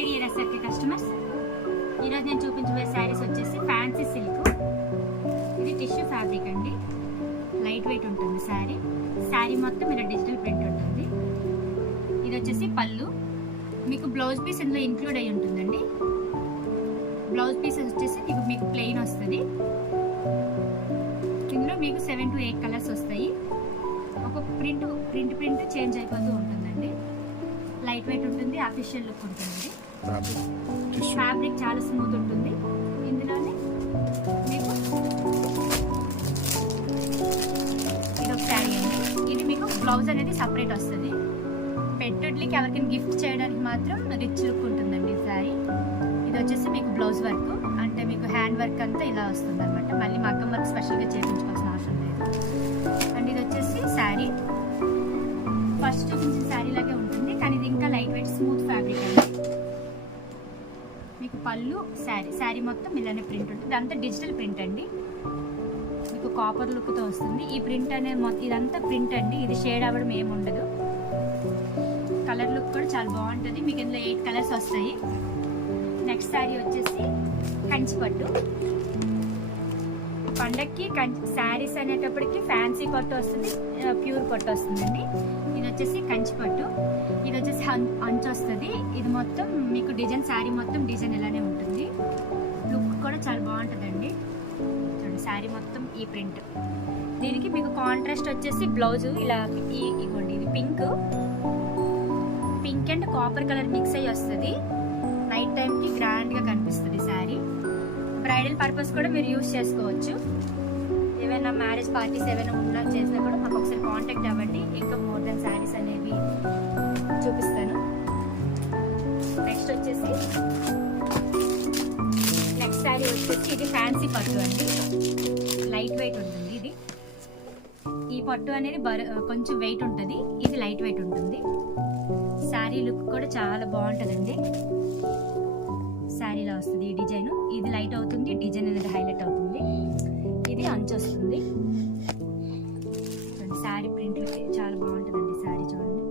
Hi dear SRK customers, ఈరోజు నేను చూపించబోయే శారీస్ వచ్చేసి ఫ్యాన్సీ సిల్క్. ఇది టిష్యూ ఫ్యాబ్రిక్ అండి, లైట్ వెయిట్ ఉంటుంది శారీ మొత్తం ఇలా డిజిటల్ ప్రింట్ ఉంటుంది. ఇది వచ్చేసి పళ్ళు, మీకు బ్లౌజ్ పీస్ ఇందులో ఇంక్లూడ్ అయి ఉంటుందండి. బ్లౌజ్ పీస్ వచ్చేసి మీకు ప్లెయిన్ వస్తుంది. ఇందులో మీకు 7 to 8 కలర్స్ వస్తాయి. ఒక ప్రింట్ చేంజ్ అయిపోతూ ఉంటుందండి. లైట్ వెయిట్ ఉంటుంది, అఫీషియల్ లుక్ ఉంటుంది. ఫ్యాబ్రిక్ చాలా స్మూత్ ఉంటుంది. ఇందులోనే మీకు ఇది ఒక శారీ అండి. ఇది మీకు బ్లౌజ్ అనేది సపరేట్ వస్తుంది. పెట్టుడ్లకి ఎవరికైనా గిఫ్ట్ చేయడానికి మాత్రం రిచ్ లుక్ ఉంటుందండి ఈ శారీ. ఇది వచ్చేసి మీకు బ్లౌజ్ వర్క్, అంటే మీకు హ్యాండ్ వర్క్ అంతా ఇలా వస్తుంది అనమాట. మళ్ళీ మగ్గం వర్క్ స్పెషల్గా చేయించుకోవాల్సిన అవసరం లేదు. అండ్ ఇది వచ్చేసి శారీ ఫస్ట్ చూపించిన శారీ లాగే ఉంటుంది, కానీ ఇది ఇంకా లైట్ వెయిట్ స్మూత్ ఫ్యాబ్రిక్ అండి. మీకు పళ్ళు శారీ మొత్తం ఇలానే ప్రింట్ ఉంటుంది. ఇదంతా డిజిటల్ ప్రింట్ అండి, మీకు కాపర్ లుక్తో వస్తుంది. ఈ ప్రింట్ అనేది ఇదంతా ప్రింట్ అండి, ఇది షేడ్ అవ్వడం ఏమి ఉండదు. కలర్ లుక్ కూడా చాలా బాగుంటుంది. మీకు ఇందులో 8 కలర్స్ వస్తాయి. నెక్స్ట్ శారీ వచ్చేసి కంచిపట్టు. పండక్కి శారీస్ అనేటప్పటికి ఫ్యాన్సీ పట్టు వస్తుంది, ప్యూర్ పట్టు వస్తుందండి. ఇది వచ్చేసి కంచిపట్టు, ఇది వచ్చేసి అంచు వస్తుంది. ఇది మొత్తం మీకు డిజైన్, శారీ మొత్తం డిజైన్ ఇలానే ఉంటుంది. లుక్ కూడా చాలా బాగుంటుందండి. చూడండి శారీ మొత్తం ఈ ప్రింట్. దీనికి మీకు కాంట్రాస్ట్ వచ్చేసి బ్లౌజ్ ఇలా ఇవ్వండి. ఇది pink and copper colour mix అయ్యి వస్తుంది. నైట్ టైంకి గ్రాండ్గా కనిపిస్తుంది శారీ. బ్రైడల్ పర్పస్ కూడా మీరు యూజ్ చేసుకోవచ్చు. ఏమైనా మ్యారేజ్ పార్టీస్ ఏమైనా ఉన్నా చేసినా కూడా మాకు ఒకసారి కాంటాక్ట్ అవ్వండి. ఇంకా మోర్ దెన్ శారీస్ అనేవి చూపిస్తాను. నెక్స్ట్ శారీ వచ్చేసి ఇది ఫ్యాన్సీ పట్టు అండి, లైట్ వెయిట్ ఉంటుంది. ఇది ఈ పట్టు అనేది కొంచెం వెయిట్ ఉంటుంది, ఇది లైట్ వెయిట్ ఉంటుంది. శారీ లుక్ కూడా చాలా బాగుంటుందండి. శారీలో వస్తుంది ఈ డిజైన్. ఇది లైట్ అవుతుంది, డిజైన్ అనేది హైలైట్ అవుతుంది. ఇది అంచు వస్తుంది. శారీ ప్రింట్ చాలా బాగుంటుందండి. శారీ చూడండి,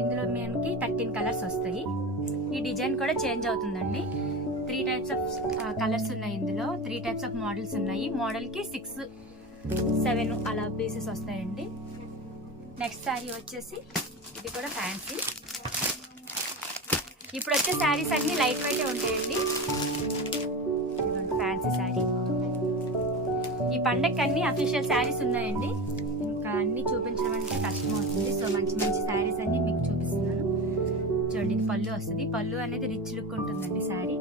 ఇందులో మనకి 13 కలర్స్ వస్తాయి. ఈ డిజైన్ కూడా చేంజ్ అవుతుందండి. 3 టైప్స్ ఆఫ్ కలర్స్ ఉన్నాయి. ఇందులో 3 టైప్స్ ఆఫ్ మోడల్స్ ఉన్నాయి. మోడల్కి 6, 7 అలా పీసెస్ వస్తాయండి. నెక్స్ట్ శారీ వచ్చేసి ఇది కూడా ఫ్యాన్సీ. ఇప్పుడు వచ్చే శారీస్ అన్ని లైట్ వెయిట్ ఉంటాయండి. ఫ్యాన్సీ శారీ. ఈ పండగకి అన్ని అఫీషియల్ శారీస్ ఉన్నాయండి. ఇంకా అన్ని చూపించడం అంటే కష్టం అవుతుంది. సో మంచి శారీస్ అన్ని మీకు చూపిస్తున్నాను. చూడండి, ఇది పళ్ళు వస్తుంది. పళ్ళు అనేది రిచ్ లుక్ ఉంటుందండి శారీ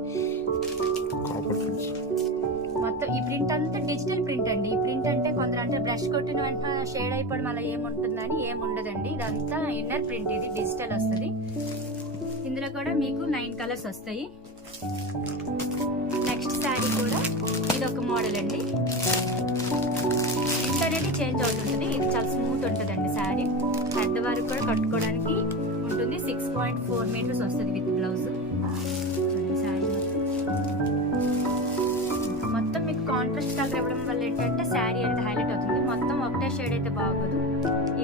మొత్తం. ఈ ప్రింట్ అంతా డిజిటల్ ప్రింట్ అండి. ఈ ప్రింట్ అంటే కొందరు అంటే బ్రష్ కొట్టిన వెంటనే షేడ్ అయిపోవడం అలా ఏముంటుందని ఏముండదండి. ఇదంతా ఇన్నర్ ప్రింట్, ఇది డిజిటల్ వస్తుంది. ఇందులో కూడా మీకు 9 కలర్స్ వస్తాయి. నెక్స్ట్ శారీ కూడా ఇది ఒక మోడల్ అండి. ప్రింట్ అనేది చేంజ్ అవుతుంటుంది. ఇది చాలా స్మూత్ ఉంటుందండి శారీ. పెద్దవారికి కూడా కట్టుకోవడానికి ఉంటుంది. 6.4 మీటర్స్ వస్తుంది విత్ బ్లౌజ్. శారీ మొత్తం మీకు కాంట్రాస్ట్ కలర్ ఇవ్వడం వల్ల ఏంటంటే శారీ అనేది హైలైట్ అవుతుంది. మొత్తం ఒకటే షేడ్ అయితే బాగోదు.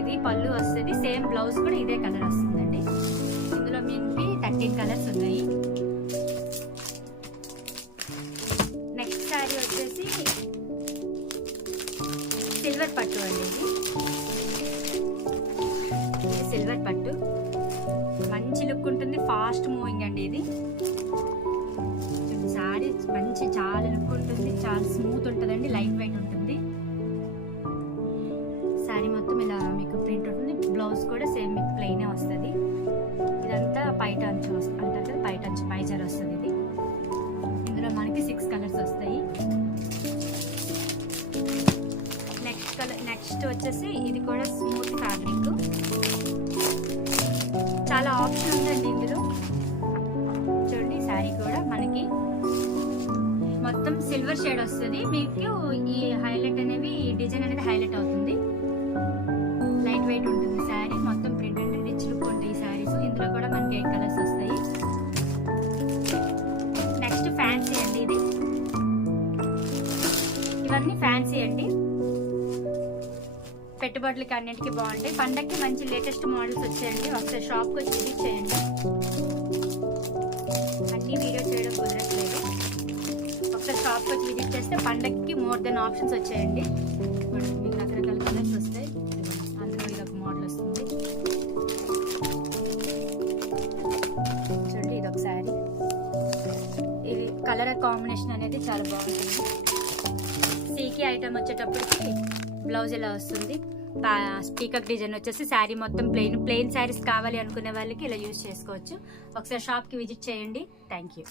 ఇది పళ్ళు వస్తుంది, సేమ్ బ్లౌజ్ కూడా ఇదే కలర్ వస్తుందండి. ఇందులో మీకు 13 కలర్స్ ఉన్నాయి. నెక్స్ట్ శారీ వచ్చేసి సిల్వర్ పట్టు అండి. ఇది సిల్వర్ పట్టు, మంచి లుక్ ఉంటుంది, ఫాస్ట్ మూవింగ్ అండి. ఇది శారీ మంచి చాలా లుక్ ఉంటుంది, చాలా స్మూత్ ఉంటుందండి, లైట్ వెయిట్ ఉంటుంది. శారీ మొత్తం ఇలా మీకు ప్రింట్ ఉంటుంది. బ్లౌజ్ కూడా సేమ్ మీకు ప్లెయినే వస్తుంది. ఇదంతా పైట అంచు అంటారు కదా, పైట అంచు పైజర్ వస్తుంది. ఇది ఇందులో మనకి 6 కలర్స్ వస్తాయి. నెక్స్ట్ వచ్చేసి ఇది కూడా స్మూత్ ఫ్యాబ్రిక్. చాలా ఆప్షన్ ఉందండి ఇందులో. చూడండి, శారీ కూడా మనకి మొత్తం సిల్వర్ షేడ్ వస్తుంది. మీకు ఈ హైలైట్ అనేవి, ఈ డిజైన్ అనేది హైలైట్ అవుతుంది. లైట్ వెయిట్ ఉంటుంది శారీ మొత్తం. ప్రింట్ అంటే రిచ్ లుక్ ఉంటాయి ఈ శారీస్. ఇందులో కూడా మనకి 8 కలర్స్ వస్తాయి. నెక్స్ట్ ఫ్యాన్సీ అండి. ఇవన్నీ ఫ్యాన్సీ అండి. పెట్టుబడులకి అన్నింటికి బాగుంటాయి. పండక్కి మంచి లేటెస్ట్ మోడల్స్ వచ్చాయండి. ఒకసారి షాప్కి వచ్చి విజిట్ చేయండి. అన్ని వీడియో చేయడం కుదరట్లేదు. ఒకసారి షాప్కి వచ్చి విజిట్ చేస్తే పండక్కి మోర్ దెన్ ఆప్షన్స్ వచ్చాయండి. మీకు రకరకాల కలర్స్ వస్తాయి. అందులో ఇది ఒక మోడల్ వస్తుంది చూడండి. ఇది ఒక శారీ. ఇది కలర్ కాంబినేషన్ అనేది చాలా బాగుంటుంది. సీకి ఐటమ్ వచ్చేటప్పటికి బ్లౌజ్ ఇలా వస్తుంది. పీకాక్ డిజైన్ వచ్చేసి శారీ మొత్తం ప్లెయిన్ శారీస్ కావాలి అనుకునే వాళ్ళకి ఇలా యూజ్ చేసుకోవచ్చు. ఒకసారి షాప్కి విజిట్ చేయండి. Thank you.